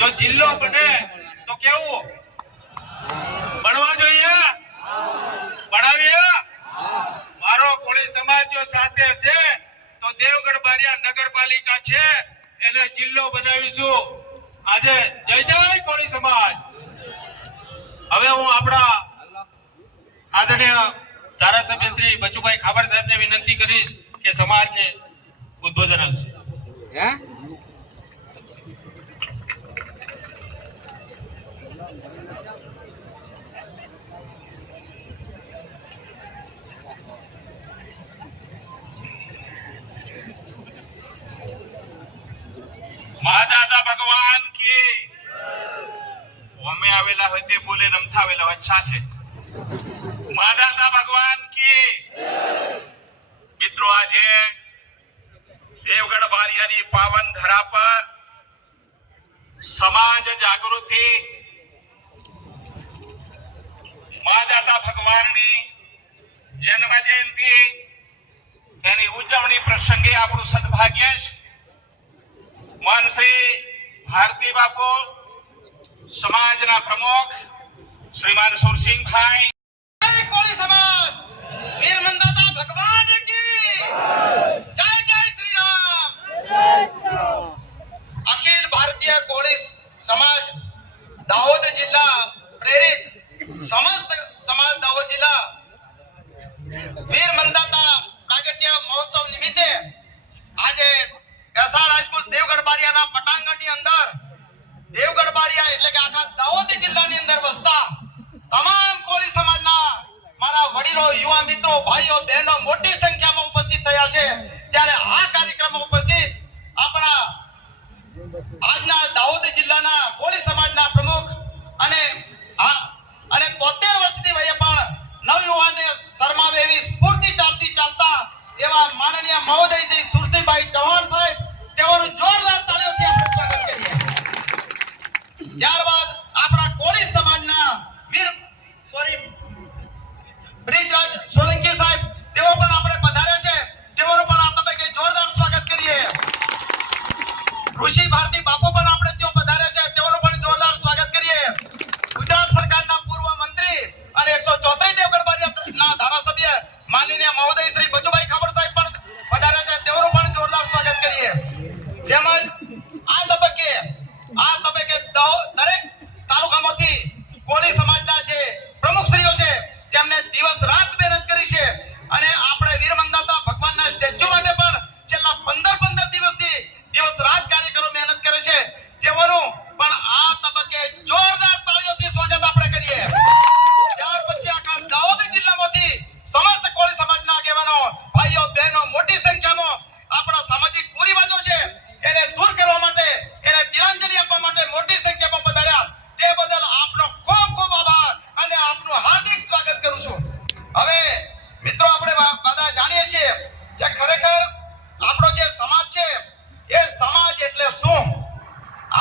જો જિલ્લો બને તો કેવું? બનવા જોઈએ? બનાવીએ મારો કોળી સમાજ જો સાથે છે, તો દેવગઢ બારિયા નગરપાલિકા છે, એને જિલ્લો બનાવીશું. આજે જય જય કોળી સમાજ. હવે હું આપણા આદરણીય ધારાસભ્ય શ્રી બચુભાઈ ખાબર સાહેબને વિનંતી કરીશ કે સમાજને ઉદ્બોધન આપશે. હે મહાદાદા ભગવાન કી અમે આવેલા હોય તે બોલે હોય સાથે. મહાદાદા ભગવાન કી, મિત્રો, આજે દેવગઢ બારિયાની પાવન ધરા પર સમાજ જાગૃતિ મહાદાતા ભગવાનની જન્મ જયંતિ એની ઉજવણી પ્રસંગે આપણું સદભાગ્ય છે મન શ્રી ભારતી બાપુ સમાજના પ્રમુખ શ્રીમાન સુરસિંહભાઈ કોળી સમાજ વીર મંદાતા ભગવાન કી જય જય શ્રી રામ અખિલ ભારતીય કોળી સમાજ દાહોદ જિલ્લા પ્રેરિત સમસ્ત સમાજ દાહોદ જિલ્લા વીર મંદાતા પ્રાગટ્ય મહોત્સવ નિમિત્તે આજે S R high school Devgadh બારિયાના પટાંગણની અંદર દેવગઢ બારિયા એટલે કે આખા દાહોદ જિલ્લાની અંદર વસતા તમામ કોળી સમાજના મારા વડીલો, યુવા મિત્રો, ભાઈઓ, બહેનો મોટી સંખ્યામાં ઉપસ્થિત થયા છે. ત્યારે આ કાર્યક્રમમાં ઉપસ્થિત આપણા આજના દાહોદ જિલ્લાના કોળી સમાજના પ્રમુખ અને અને 73 વર્ષની વયે કોળી સમાજના જે પ્રમુખશ્રીઓ છે, તેમને દિવસ રાત મહેનત કરી છે. અને આપણે વીર મંદાતા ભગવાનના સ્ટેચ્યુ માટે પણ છેલ્લા 15 15 દિવસથી દિવસ રાત કાર્યકરો મહેનત કરે છે. તેઓનું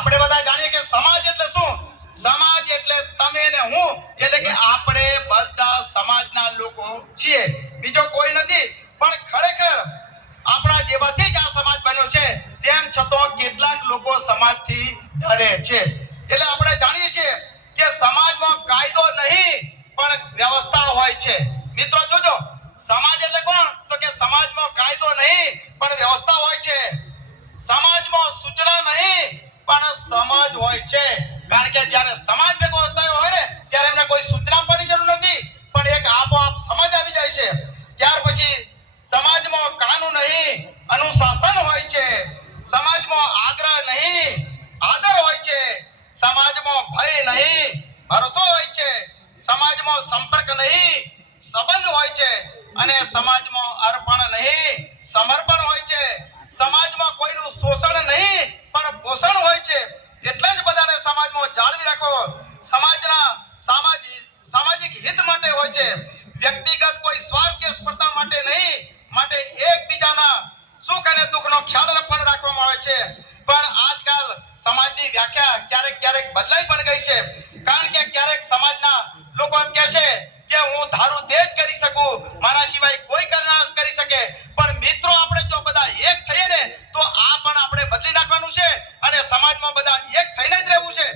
આપણે બધા જાણીએ કે સમાજ એટલે શું? સમાજ એટલે તમે ને હું, એટલે કે આપણે બધા સમાજના લોકો છીએ. બીજો કોઈ નથી, પણ ખરેખર આપણા જેવાથી જ આ સમાજ બન્યો છે, તેમ છતાં કેટલાક લોકો સમાજથી ડરે છે. એટલે આપણે જાણીએ છીએ કે સમાજમાં કાયદો નહીં, પણ વ્યવસ્થા હોય છે. મિત્રો, જોજો, સમાજ એટલે કોણ? તો કે સમાજમાં કાયદો નહીં, પણ વ્યવસ્થા હોય છે. સમાજમાં સૂચના નહીં પણ સમજ હોય છે. કારણ કે જ્યારે સમાજ ભેગો થયો હોય ને, ત્યારે એમને કોઈ સૂચના આપવાની જરૂર નથી. પણ એક આપોઆપ સમજ આવી જાય છે. ત્યાર પછી સમાજમાં કાનૂન નહીં, અનુશાસન હોય છે. સમાજમાં આગ્રહ નહીં, આદર હોય છે. સમાજમાં ભય નહીં, ભરોસો હોય છે. સમાજમાં સંપર્ક નહીં, સંબંધ હોય છે. અને સમાજમાં અર્પણ નહીં, સમર્પણ હોય છે. સમાજમાં કોઈનું શોષણ નહીં એટલે જ બધાને સમાજમાં જાળવી રાખો સમાજના સામાજિક સામાજિક હિત માટે હોય છે. વ્યક્તિગત કોઈ સ્વાર્થ કે સ્પર્ધા માટે નહીં, માટે એકબીજાના સુખ અને દુઃખનો ખ્યાલ પણ રાખવામાં આવે છે. પણ આજકાલ સમાજની વ્યાખ્યા ક્યારેક ક્યારેક બદલાઈ પણ ગઈ છે. કારણ કે ક્યારેક સમાજના લોકો એમ કહે છે કે હું ધારું તે જ કરી શકું. મારા સિવાય કોઈ કરી ના કરી શકે પણ મિત્રો આપણે જો બધા એક થઈએ ને તો આ પણ આપણે બદલી નાખવાનું છે અને સમાજમાં બધા એક થઈને જ રહેવું છે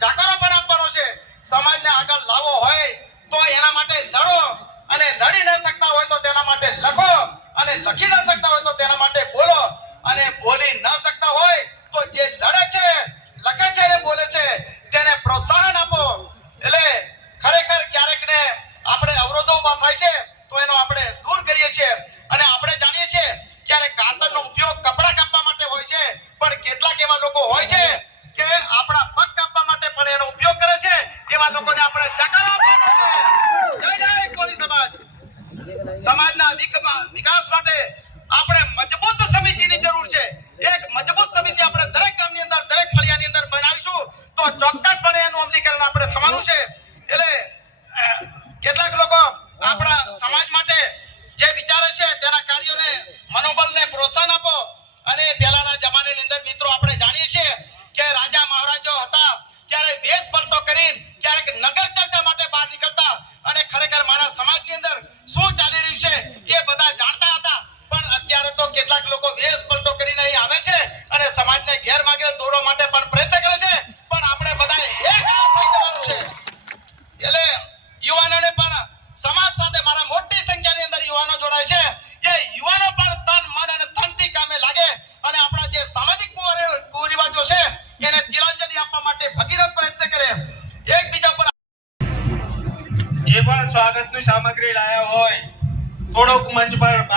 જાકારો પણ આપવાનો છે. સમાજને આગળ લાવવો હોય તો એના માટે લડો અને લડી ન શકતા હોય તો તેના માટે લખો અને લખી ન શકતા હોય તો તેના માટે બોલો. અને બોલી ન શકતા હોય તો જે લડે છે, લખે છે અને બોલે છે તેને પ્રોત્સાહન આપો. એટલે ખરેખર ક્યારેક ને આપણે અવરોધો ઊભા થાય છે તો એનો આપણે દૂર કરીએ છીએ. અને આપણે જાણીએ છીએ ક્યારેક કાતરનો ઉપયોગ કપડાં કાપવા માટે હોય છે, પણ કેટલાક એવા લોકો હોય છે કે આપણા પગ કાપવા માટે પણ એનો ઉપયોગ કરે છે એવા લોકોને આપણે જકારો આપવાનો છે જય જય કોળી સમાજ સમાજના વિકમાં- વિકાસ માટે આપણે મજબૂત સમિતિની જરૂર છે એક મજબૂત સમિતિ આપણે દરેક ગામની અંદર, દરેક ફળિયાની અંદર બનાવીશું, તો ચોક્કસપણે એનું અમલીકરણ આપણે થવાનું છે. એટલે કેટલાક લોકો આપણા સમાજ માટે જે વિચારે છે, તેના કાર્યોને, મનોબળને પ્રોત્સાહન આપો અને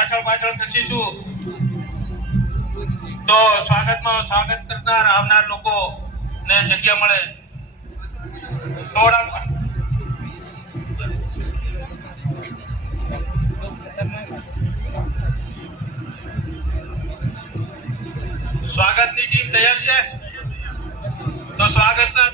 પાછળ પાછળ ખસીશું તો સ્વાગતમાં સ્વાગત કરનાર, આવનાર લોકો ને જગ્યા મળે. થોડાક સ્વાગતની ટીમ તૈયાર છે? તો સ્વાગતના